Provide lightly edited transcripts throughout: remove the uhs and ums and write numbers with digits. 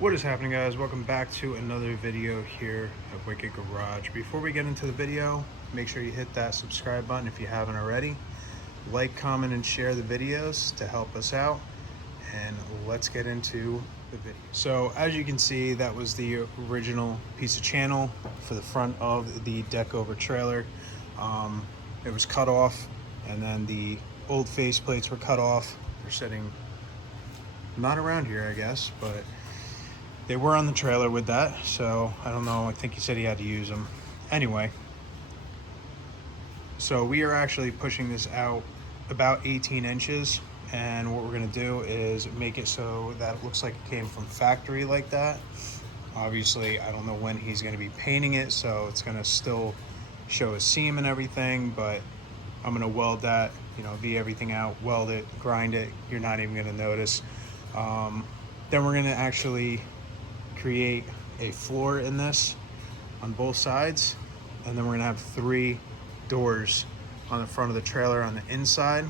What is happening, guys? Welcome back to another video here at Wicked Garage. Before we get into the video, make sure you hit that subscribe button if you haven't already. Like, comment, and share the videos to help us out. And let's get into the video. So as you can see, that was the original piece of channel for the front of the deck over trailer. It was cut off, and then the old face plates were cut off. They're sitting not around here, I guess, but they were on the trailer with that, so I don't know. I think he said he had to use them. Anyway, so we are actually pushing this out about 18 inches, and what we're going to do is make it so that it looks like it came from factory like that. Obviously, I don't know when he's going to be painting it, so it's going to still show a seam and everything, but I'm going to weld that, V everything out, weld it, grind it. You're not even going to notice. Then we're going to actually create a floor in this on both sides, and then we're gonna have 3 doors on the front of the trailer on the inside,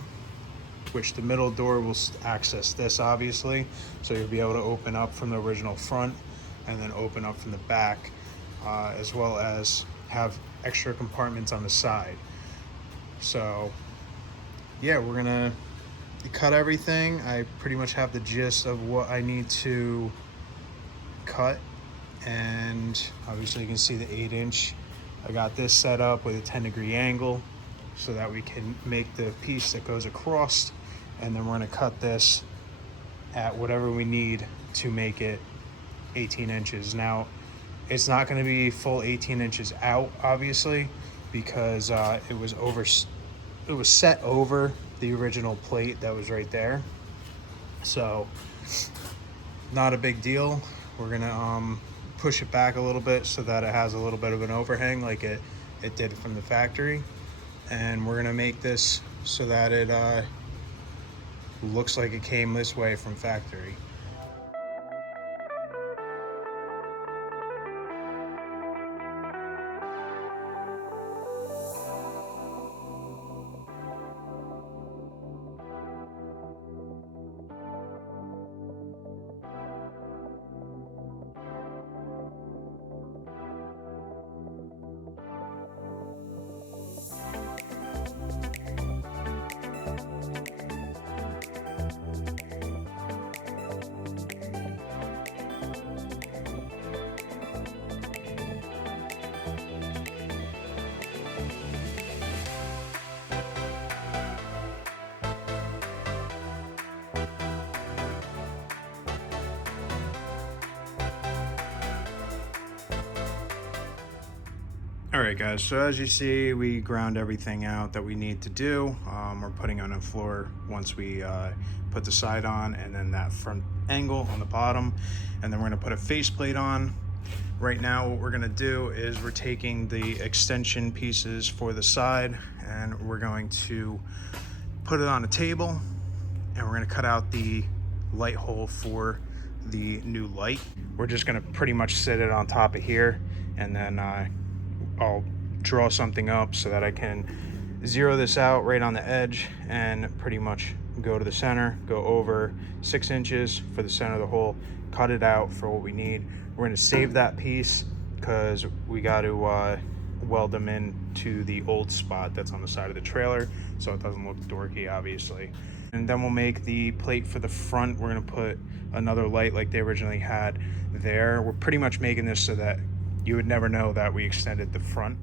which the middle door will access this, obviously, so you'll be able to open up from the original front and then open up from the back, as well as have extra compartments on the side. So yeah, we're gonna cut everything. I pretty much have the gist of what I need to cut, and obviously you can see the 8-inch. I got this set up with a 10-degree angle so that we can make the piece that goes across, and then we're going to cut this at whatever we need to make it 18 inches. Now, it's not going to be full 18 inches out, obviously, because it was set over the original plate that was right there, so not a big deal. We're gonna push it back a little bit so that it has a little bit of an overhang like it did from the factory, and we're gonna make this so that it looks like it came this way from factory. Alright guys, so as you see, we ground everything out that we need to do. We're putting on a floor once we put the side on, and then that front angle on the bottom, and then we're going to put a faceplate on. Right now what we're going to do is we're taking the extension pieces for the side, and we're going to put it on a table, and we're going to cut out the light hole for the new light. We're just going to pretty much sit it on top of here, and then I'll draw something up so that I can zero this out right on the edge and pretty much go to the center, go over 6 inches for the center of the hole, cut it out for what we need. We're going to save that piece because we got to weld them in to the old spot that's on the side of the trailer so it doesn't look dorky, obviously. And then we'll make the plate for the front. We're going to put another light like they originally had there. We're pretty much making this so that you would never know that we extended the front.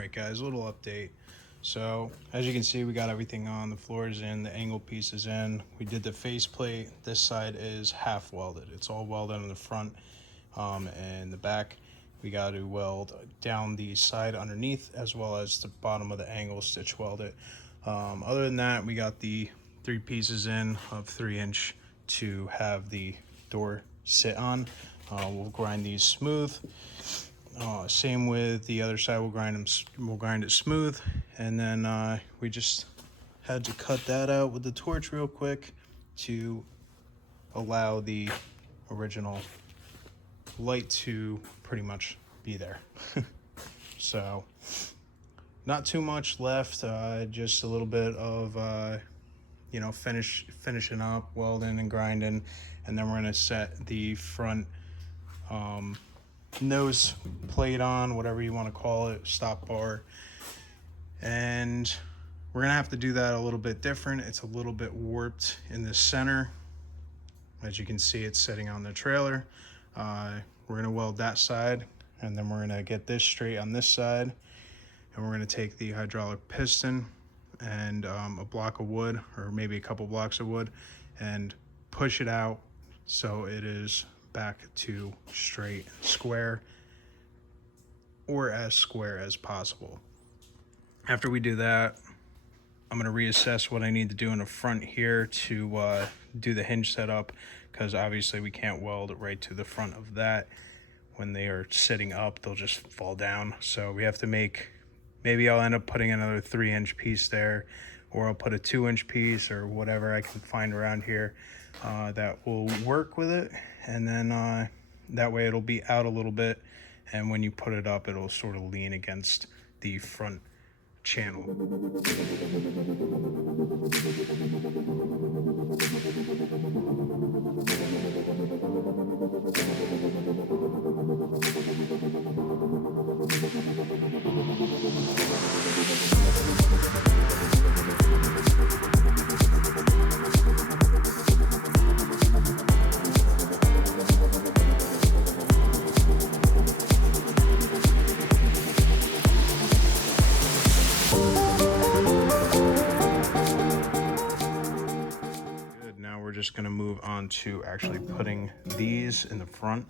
Alright guys, a little update. So as you can see, we got everything on. The floor is in, the angle piece is in. We did the faceplate. This side is half welded. It's all welded on the front and the back. We got to weld down the side underneath as well as the bottom of the angle, stitch weld it. Other than that, we got the 3 pieces in of 3" to have the door sit on. We'll grind these smooth. Same with the other side. We'll grind it smooth, and then we just had to cut that out with the torch real quick to allow the original light to pretty much be there. So not too much left, just a little bit of finishing up, welding and grinding, and then we're going to set the front nose plate on, whatever you want to call it, stop bar. And we're gonna have to do that a little bit different. It's a little bit warped in the center. As you can see, it's sitting on the trailer. We're gonna weld that side, and then we're gonna get this straight on this side, and we're gonna take the hydraulic piston and a block of wood, or maybe a couple blocks of wood, and push it out so it is back to straight square, or as square as possible. After we do that, I'm going to reassess what I need to do in the front here to do the hinge setup, because obviously we can't weld right to the front of that. When they are sitting up, they'll just fall down. So we have to maybe I'll end up putting another 3" piece there, or I'll put a 2" piece, or whatever I can find around here that will work with it. And then that way it'll be out a little bit, and when you put it up, it'll sort of lean against the front channel. We're just going to move on to actually putting these in the front.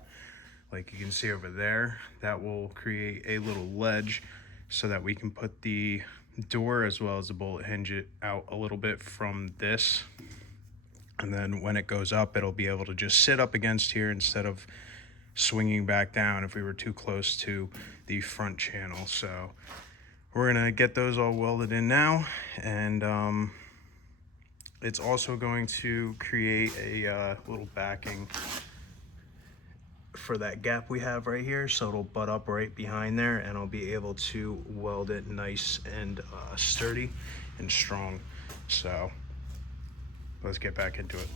Like you can see over there, that will create a little ledge so that we can put the door as well as the bullet hinge out a little bit from this. And then when it goes up, it'll be able to just sit up against here instead of swinging back down if we were too close to the front channel. So we're going to get those all welded in now, and it's also going to create a little backing for that gap we have right here, so it'll butt up right behind there, and I'll be able to weld it nice and sturdy and strong. So let's get back into it.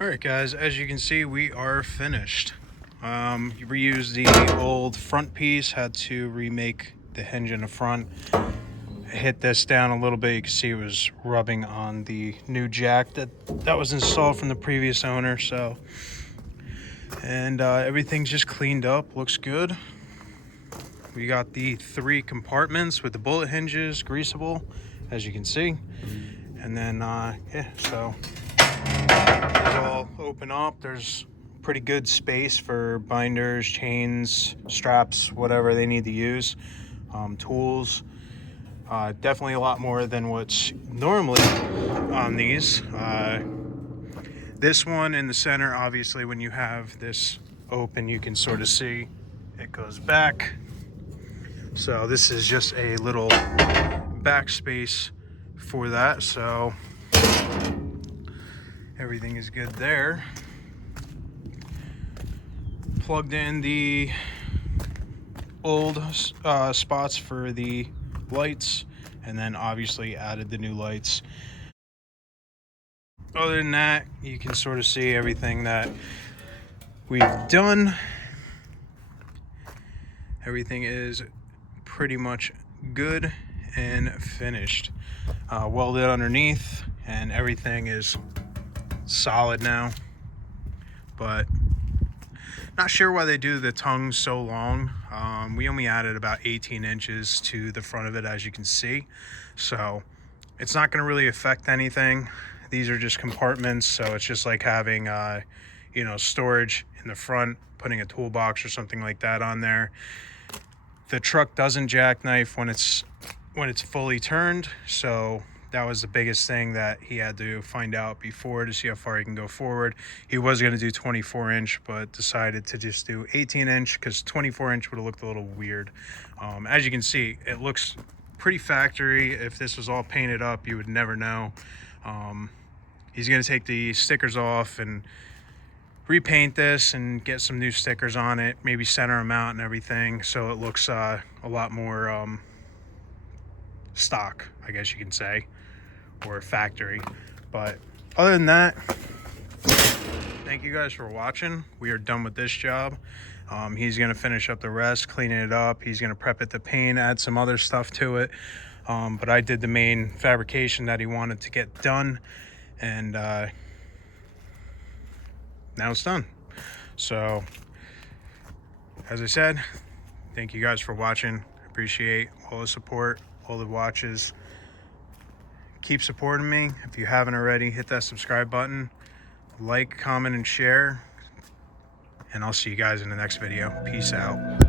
All right, guys, as you can see, we are finished. Reused the old front piece, had to remake the hinge in the front. I hit this down a little bit. You can see it was rubbing on the new jack that was installed from the previous owner. So, and everything's just cleaned up, looks good. We got the 3 compartments with the bullet hinges, greasable, as you can see. And then, yeah, so these all open up. There's pretty good space for binders, chains, straps, whatever they need to use, tools. Definitely a lot more than what's normally on these. This one in the center, obviously, when you have this open, you can sort of see it goes back. So this is just a little backspace for that. So everything is good there. Plugged in the old spots for the lights, and then obviously added the new lights. Other than that, you can sort of see everything that we've done. Everything is pretty much good and finished. Welded underneath, and everything is solid now. But not sure why they do the tongue so long. We only added about 18 inches to the front of it, as you can see. So it's not going to really affect anything. These are just compartments, so it's just like having, you know, storage in the front, putting a toolbox or something like that on there. The truck doesn't jackknife when it's fully turned, so that was the biggest thing that he had to find out before to see how far he can go forward. He was going to do 24-inch, but decided to just do 18-inch because 24-inch would have looked a little weird. As you can see, it looks pretty factory. If this was all painted up, you would never know. He's going to take the stickers off and repaint this and get some new stickers on it, maybe center them out and everything, so it looks a lot more stock, I guess you can say, or factory. But other than that, thank you guys for watching. We are done with this job. He's going to finish up the rest, cleaning it up. He's going to prep it to paint, add some other stuff to it. But I did the main fabrication that he wanted to get done, and now it's done. So, as I said, thank you guys for watching. Appreciate all the support, all the watches. Keep supporting me. If you haven't already, hit that subscribe button, like, comment, and share. And I'll see you guys in the next video. Peace out.